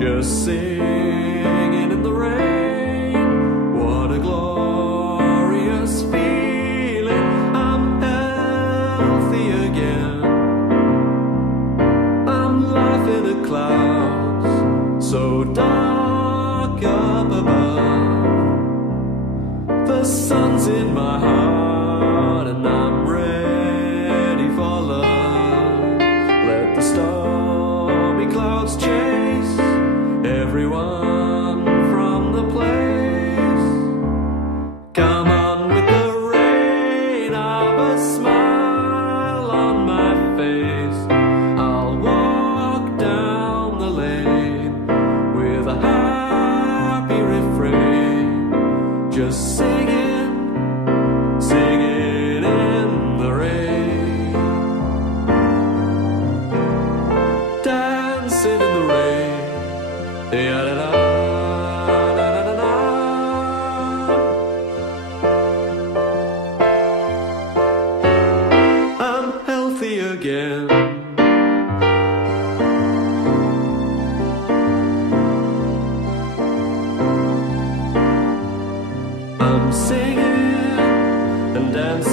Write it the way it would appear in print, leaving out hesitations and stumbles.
just singing in the rain. What a glorious feeling, I'm healthy again. I'm laughing at clouds so dark up above. The sun's in my heart and I'm ready for love. Let the stormy clouds chase everyone from the place. Come on with the rain, I've a smile on my face. I'll walk down the lane with a happy refrain, just singing, singing in the rain, dancing in the rain. Ya-da-da, da-da-da-da. I'm healthy again. I'm singing and dancing